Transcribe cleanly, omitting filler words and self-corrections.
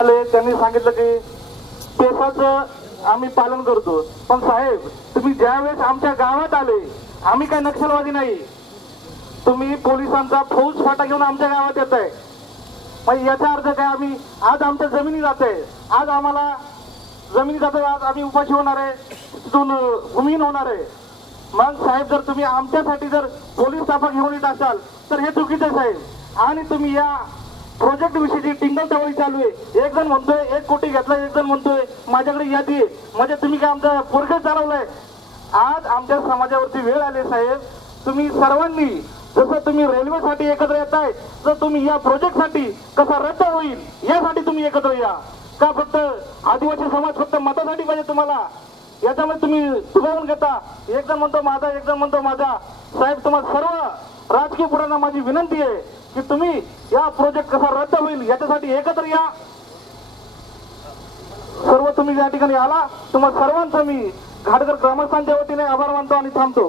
त्यांनी सांगितलं की पेशाचं आम्ही पालन करतो, पण साहेब तुम्ही ज्यावेळेस आमच्या गावात आले, आम्ही काय नक्षलवादी नाही, तुम्ही पोलिसांचा फौज फाटा घेऊन आमच्या गावात येत आहे, मग याचा अर्थ काय? आम्ही आज आमच्या जमिनी जात आहे, आज आम्हाला जमिनी जात, आज आम्ही उपाशी होणार आहे, तिथून भूमिहीन होणार आहे. मग साहेब जर तुम्ही आमच्यासाठी जर पोलीस ताफा घेऊन येत असाल तर हे चुकीचं आहे साहेब. आणि तुम्ही या प्रोजेक्ट विषयी टिंगल टवाळी चालू आहे. एक जण म्हणतोय 1 कोटी घेतला, एक जण म्हणतोय माझ्याकडे यादी आहे. म्हणजे तुम्ही काय आमचा पोरगं चालवलंय? आज आमच्या समाजावरती वेळ आली साहेब. तुम्ही सर्वांनी जसं तुम्ही रेल्वेसाठी एकत्र येताय, तर तुम्ही या प्रोजेक्टसाठी कसा रद्द होईल यासाठी तुम्ही एकत्र या. का फक्त आदिवासी समाज फक्त मतासाठी पाहिजे तुम्हाला? याच्यामध्ये तुम्ही दुभावून घेता. एक जण म्हणतो माझा, एक जण म्हणतो माझा. साहेब तुम्हाला सर्व राजकीय पुढाऱ्यांना माझी विनंती आहे की तुम्ही या प्रोजेक्ट कसा रद्द होईल याच्यासाठी एकत्र या. सर्व तुम्ही या ठिकाणी आला, तुम्हाला सर्वांचं मी घाटगर ग्रामस्थांच्या वतीने आभार मानतो आणि थांबतो.